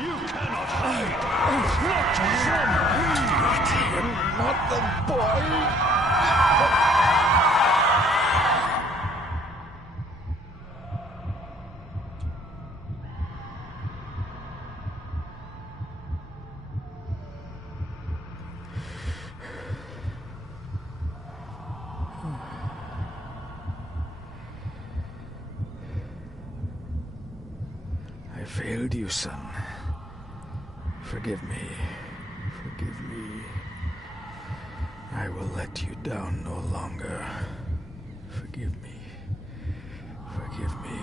You cannot hide! Not from me! Not the boy! I failed you, son. Forgive me. Forgive me. I will let you down no longer. Forgive me. Forgive me.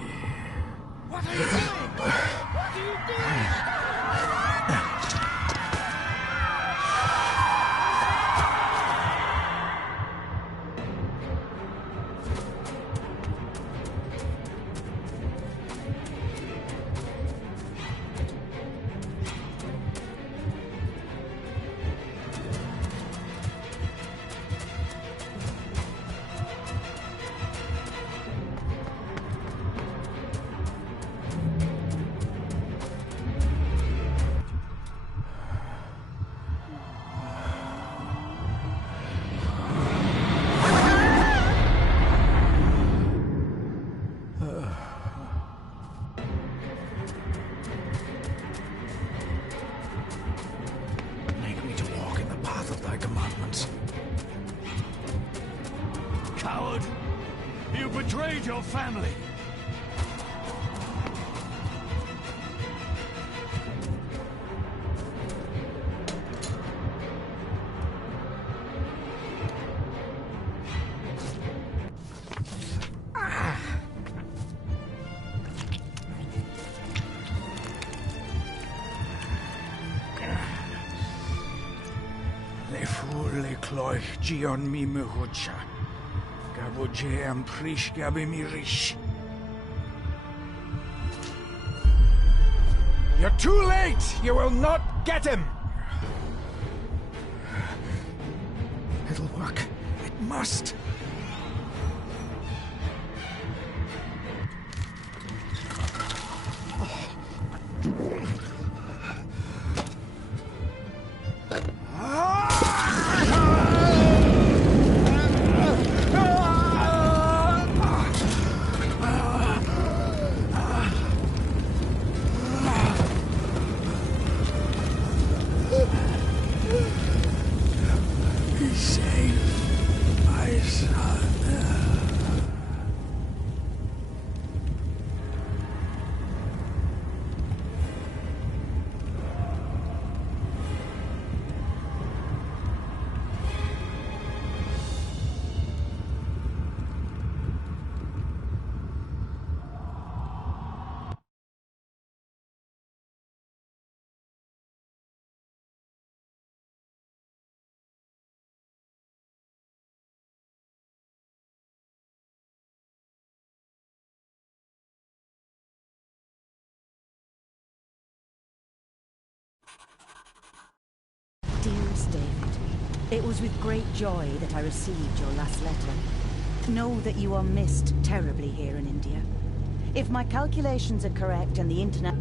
What are you doing? What are you doing? Make me to walk in the path of thy commandments. Coward! You betrayed your family! Le fur le cloich gion mi mehucha. Gaboje am prish gabe mi rish. You're too late! You will not get him! It'll work. It must. Be safe, my son. Dearest David, it was with great joy that I received your last letter. Know that you are missed terribly here in India. If my calculations are correct and the internet...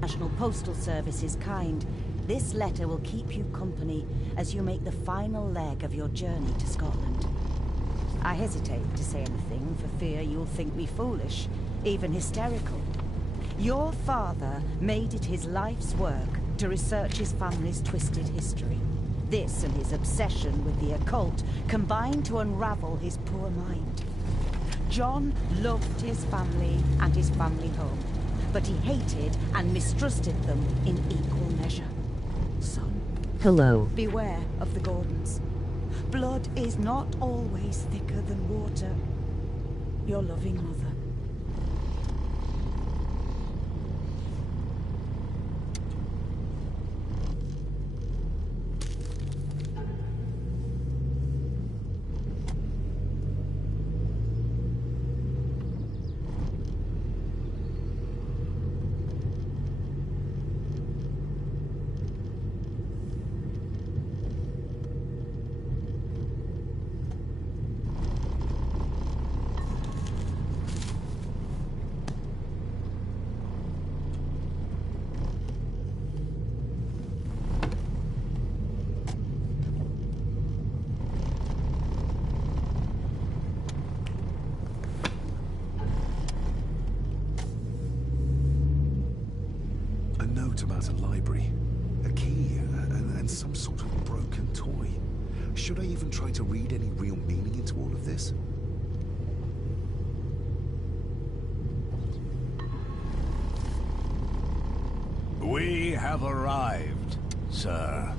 National Postal Service is kind. This letter will keep you company as you make the final leg of your journey to Scotland. I hesitate to say anything for fear you'll think me foolish, even hysterical. Your father made it his life's work to research his family's twisted history. This and his obsession with the occult combined to unravel his poor mind. John loved his family and his family home, but he hated and mistrusted them in equal measure. Son, Hello. beware of the Gordons. Blood is not always thicker than water. Your loving mother. A note about a library, a key, and some sort of broken toy. Should I even try to read any real meaning into all of this? We have arrived, sir.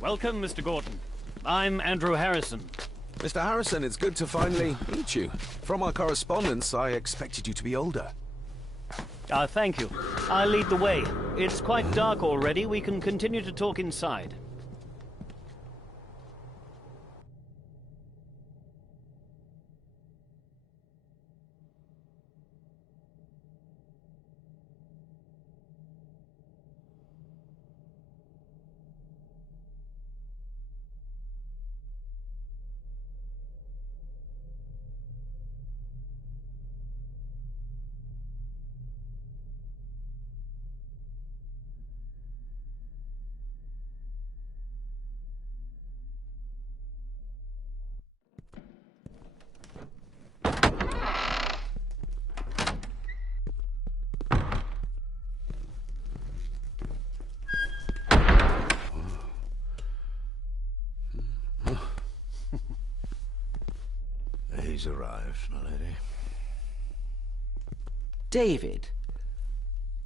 Welcome, Mr. Gordon. I'm Andrew Harrison. Mr. Harrison, it's good to finally meet you. From our correspondence, I expected you to be older. Thank you. I'll lead the way. It's quite dark already. We can continue to talk inside. He's arrived, my lady. David,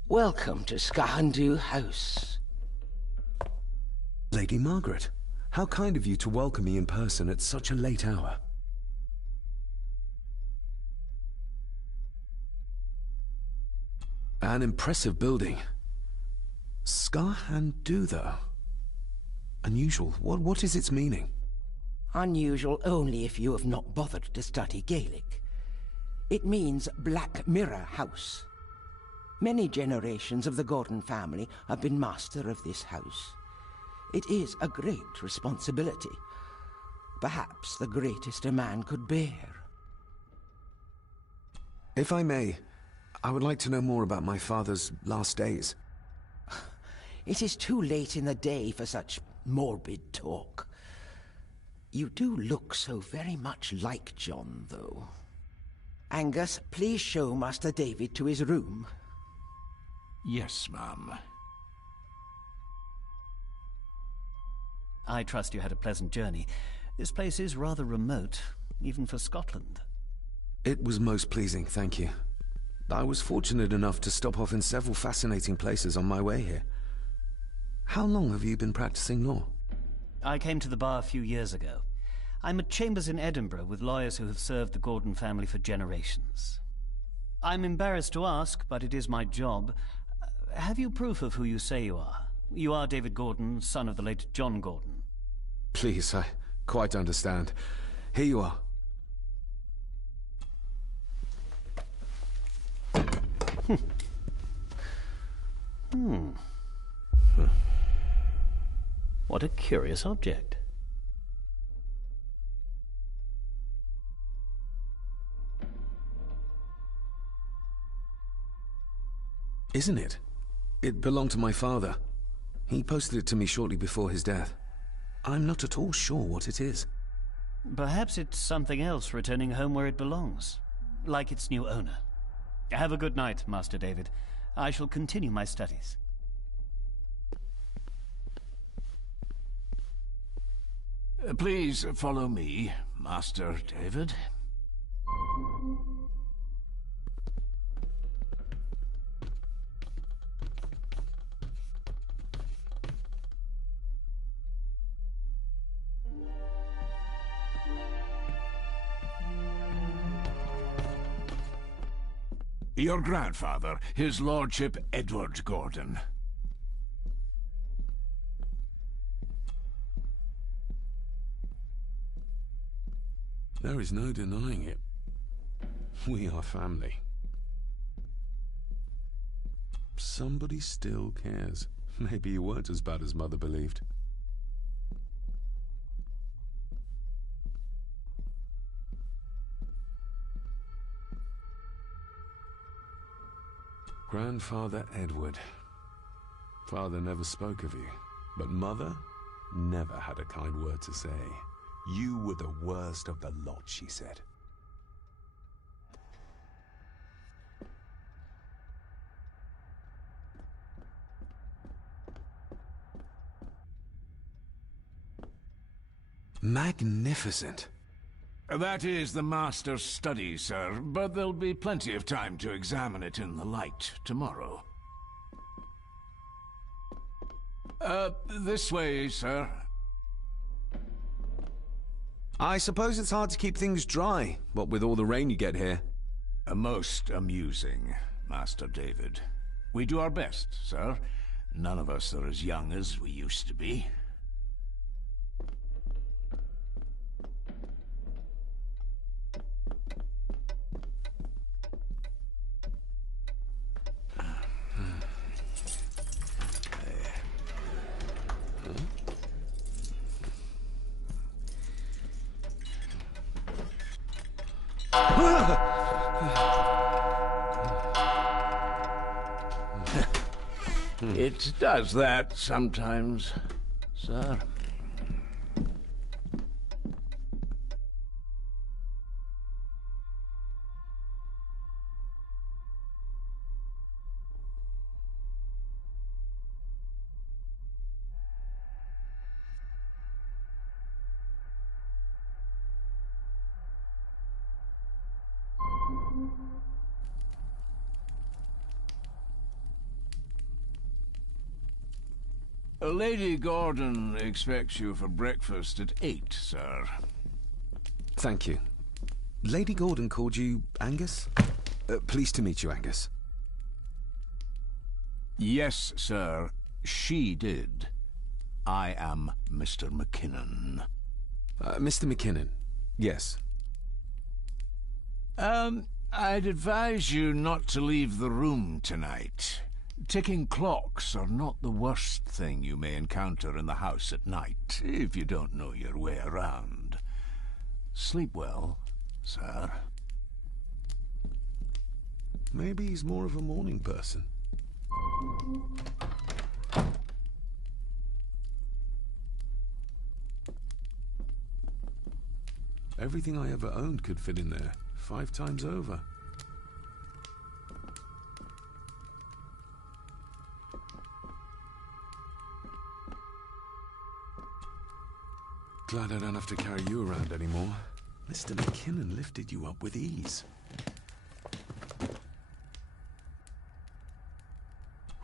welcome to Skahandu House. Lady Margaret, how kind of you to welcome me in person at such a late hour. An impressive building. Skahandu, though. Unusual. What is its meaning? Unusual only if you have not bothered to study Gaelic. It means Black Mirror House. Many generations of the Gordon family have been master of this house. It is a great responsibility. Perhaps the greatest a man could bear. If I may, I would like to know more about my father's last days. It is too late in the day for such morbid talk. You do look so very much like John, though. Angus, please show Master David to his room. Yes, ma'am. I trust you had a pleasant journey. This place is rather remote, even for Scotland. It was most pleasing, thank you. I was fortunate enough to stop off in several fascinating places on my way here. How long have you been practicing law? I came to the bar a few years ago. I'm at Chambers in Edinburgh with lawyers who have served the Gordon family for generations. I'm embarrassed to ask, but it is my job. Have you proof of who you say you are? You are David Gordon, son of the late John Gordon. Please, I quite understand. Here you are. What a curious object. Isn't it? It belonged to my father. He posted it to me shortly before his death. I'm not at all sure what it is. Perhaps it's something else returning home where it belongs, like its new owner. Have a good night, Master David. I shall continue my studies. Please follow me, Master David. Your grandfather, his lordship Edward Gordon. There is no denying it. We are family. Somebody still cares. Maybe you weren't as bad as Mother believed. Grandfather Edward. Father never spoke of you, but Mother never had a kind word to say. You were the worst of the lot, she said. Magnificent. That is the Master's study, sir, but there'll be plenty of time to examine it in the light tomorrow. This way, sir. I suppose it's hard to keep things dry, what with all the rain you get here. Most amusing, Master David. We do our best, sir. None of us are as young as we used to be. It does that sometimes, sir. Lady Gordon expects you for breakfast at 8, sir. Thank you. Lady Gordon called you Angus? Pleased to meet you, Angus. Yes, sir. She did. I am Mr. McKinnon. Mr. McKinnon, yes. I'd advise you not to leave the room tonight. Ticking clocks are not the worst thing you may encounter in the house at night, if you don't know your way around. Sleep well, sir. Maybe he's more of a morning person. Everything I ever owned could fit in there, 5 times over. Glad I don't have to carry you around anymore. Mr. McKinnon lifted you up with ease.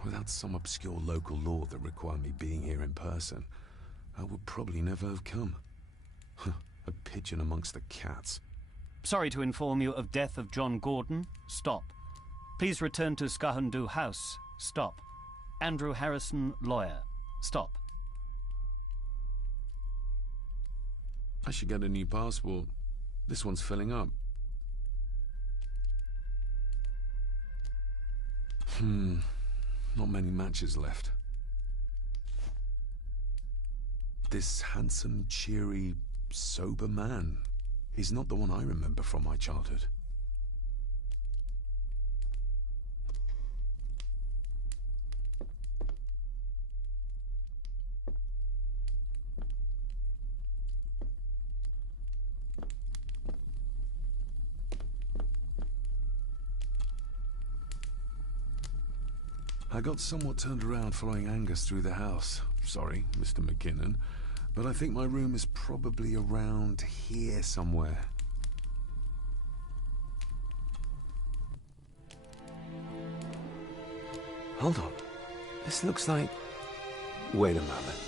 Without some obscure local law that required me being here in person, I would probably never have come. A pigeon amongst the cats. Sorry to inform you of death of John Gordon. Stop. Please return to Skahandu House. Stop. Andrew Harrison, lawyer. Stop. I should get a new passport. This one's filling up. Not many matches left. This handsome, cheery, sober man is not the one I remember from my childhood. I got somewhat turned around following Angus through the house. Sorry, Mr. McKinnon. But I think my room is probably around here somewhere. Hold on. This looks like... Wait a moment.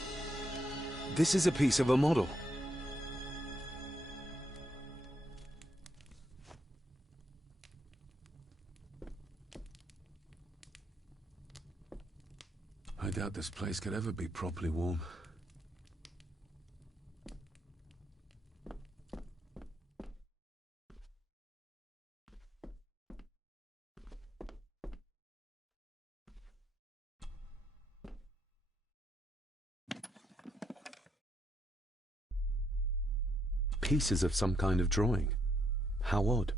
This is a piece of a model. I doubt this place could ever be properly warm. Pieces of some kind of drawing. How odd.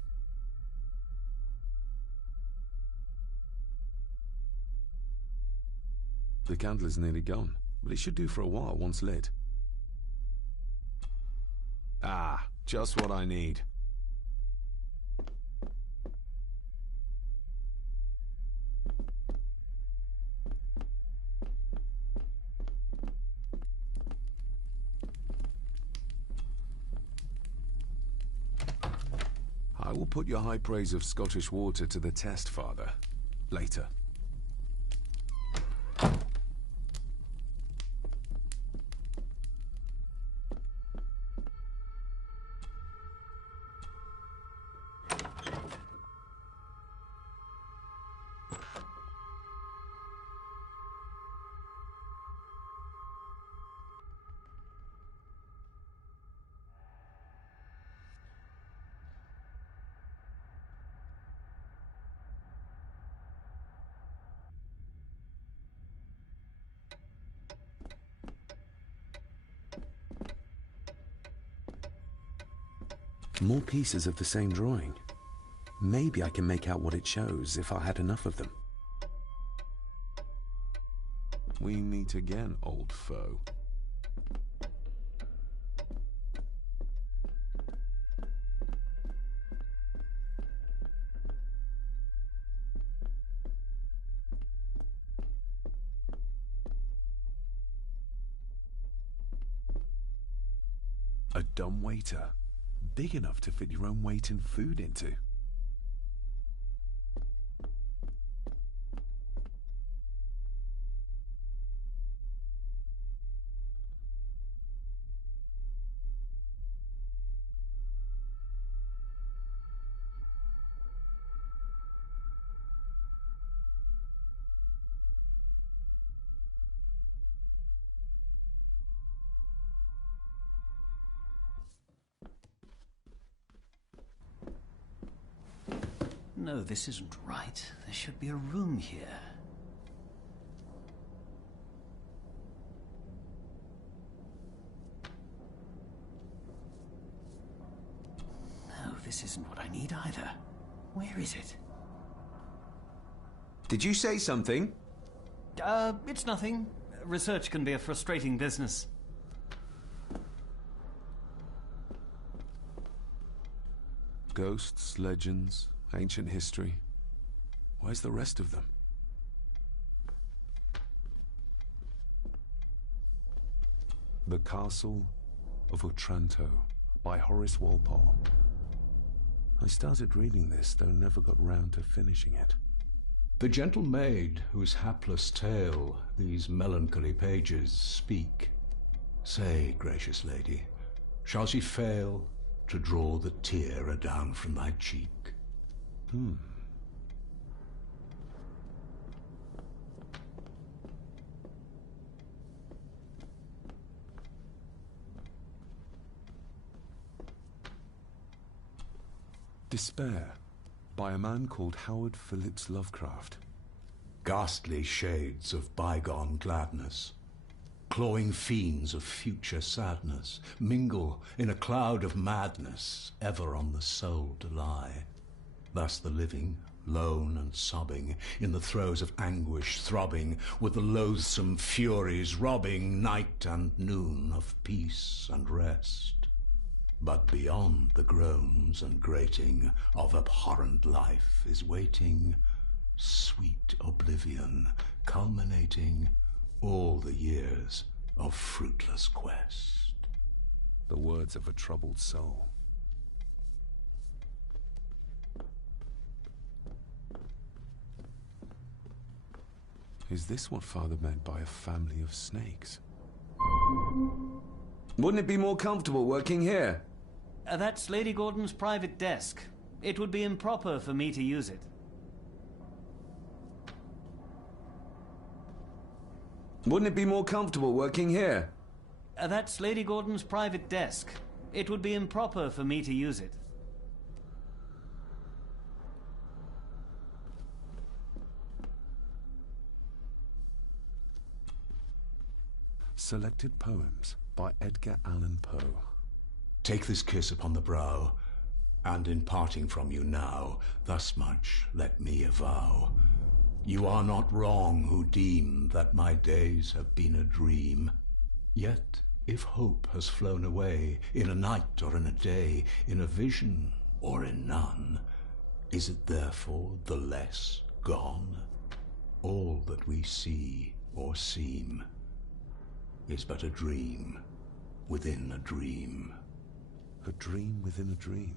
The candle is nearly gone, but it should do for a while once lit. Ah, just what I need. I will put your high praise of Scottish water to the test, Father. Later. More pieces of the same drawing. Maybe I can make out what it shows if I had enough of them. We meet again, old foe. A dumb waiter. Big enough to fit your own weight in food into. No, this isn't right. There should be a room here. No, this isn't what I need either. Where is it? Did you say something? It's nothing. Research can be a frustrating business. Ghosts, legends, ancient history. Where's the rest of them? The Castle of Otranto by Horace Walpole. I started reading this, though never got round to finishing it. The gentle maid whose hapless tale these melancholy pages speak. Say, gracious lady, shall she fail to draw the tear adown from thy cheek? Despair, by a man called Howard Phillips Lovecraft. Ghastly shades of bygone gladness, clawing fiends of future sadness, mingle in a cloud of madness, ever on the soul to lie. Thus the living, lone and sobbing, in the throes of anguish throbbing, with the loathsome furies robbing night and noon of peace and rest. But beyond the groans and grating of abhorrent life is waiting sweet oblivion, culminating all the years of fruitless quest. the words of a troubled soul. Is this what Father meant by a family of snakes? Wouldn't it be more comfortable working here? That's Lady Gordon's private desk. It would be improper for me to use it. Wouldn't it be more comfortable working here? That's Lady Gordon's private desk. It would be improper for me to use it. Selected Poems by Edgar Allan Poe. Take this kiss upon the brow, and in parting from you now, thus much let me avow. You are not wrong who deem that my days have been a dream. Yet, if hope has flown away, in a night or in a day, in a vision or in none, is it therefore the less gone? All that we see or seem is but a dream within a dream. A dream within a dream.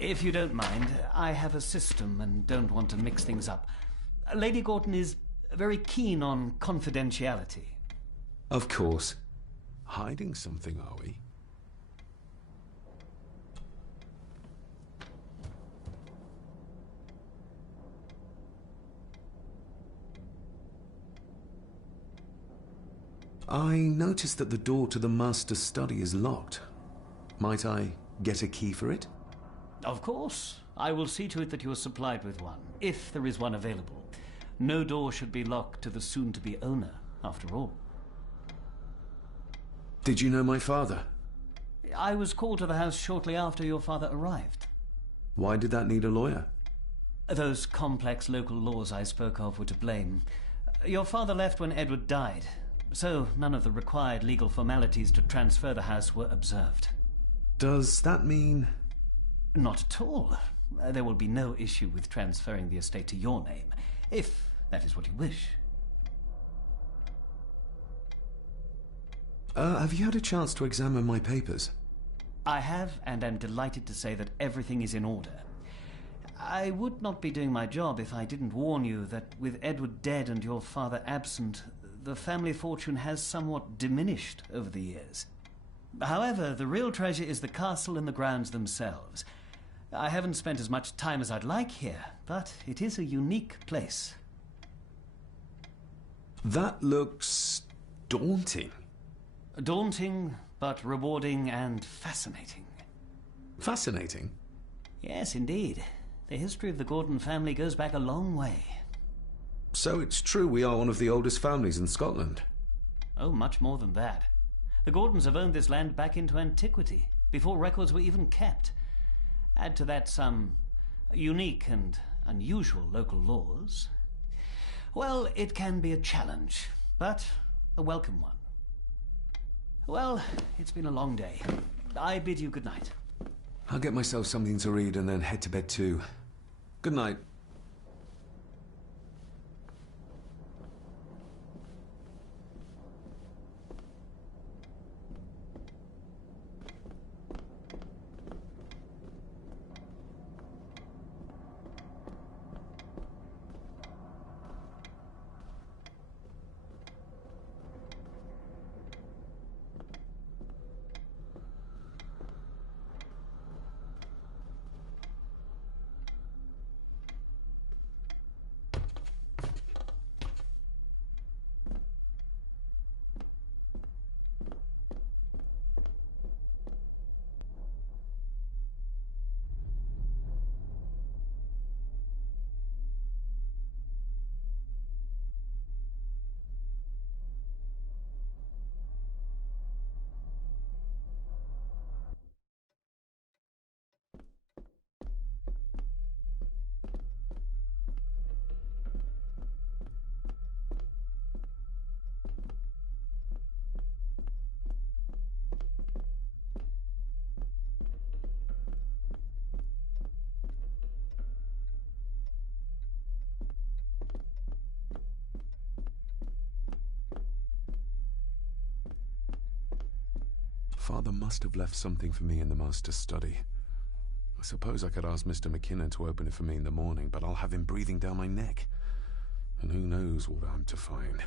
If you don't mind, I have a system and don't want to mix things up. Lady Gordon is very keen on confidentiality. Of course. Hiding something, are we? I noticed that the door to the master's study is locked. Might I get a key for it? Of course. I will see to it that you are supplied with one, if there is one available. No door should be locked to the soon-to-be owner, after all. Did you know my father? I was called to the house shortly after your father arrived. Why did that need a lawyer? Those complex local laws I spoke of were to blame. Your father left when Edward died, so none of the required legal formalities to transfer the house were observed. Does that mean... Not at all. There will be no issue with transferring the estate to your name, if that is what you wish. Have you had a chance to examine my papers? I have, and am delighted to say that everything is in order. I would not be doing my job if I didn't warn you that with Edward dead and your father absent, the family fortune has somewhat diminished over the years. However, the real treasure is the castle and the grounds themselves. I haven't spent as much time as I'd like here, but it is a unique place. That looks daunting. Daunting, but rewarding and fascinating. Fascinating? Yes, indeed. The history of the Gordon family goes back a long way. So it's true we are one of the oldest families in Scotland? Oh, much more than that. The Gordons have owned this land back into antiquity, before records were even kept. Add to that some unique and unusual local laws. Well, it can be a challenge, but a welcome one. Well, it's been a long day. I bid you good night. I'll get myself something to read and then head to bed too. Good night. Father must have left something for me in the master's study. I suppose I could ask Mr. McKinnon to open it for me in the morning, but I'll have him breathing down my neck. And who knows what I'm to find.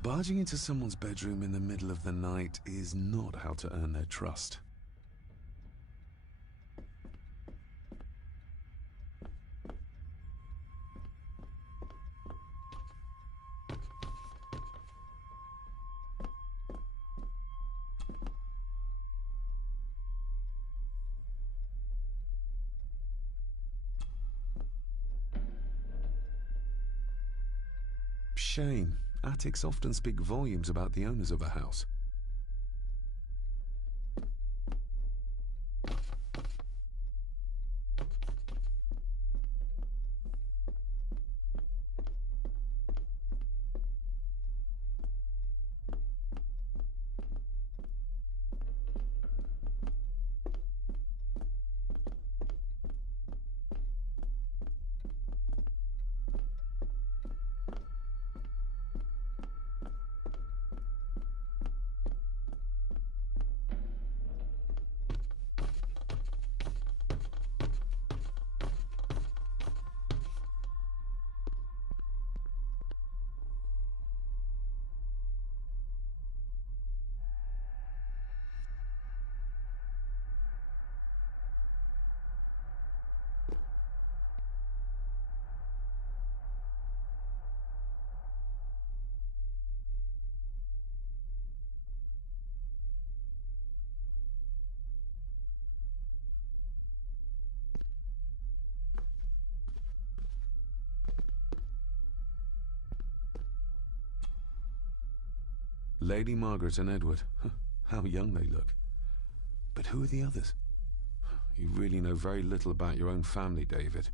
Barging into someone's bedroom in the middle of the night is not how to earn their trust. Shame. Attics often speak volumes about the owners of a house. Lady Margaret and Edward. How young they look. But who are the others? You really know very little about your own family, David.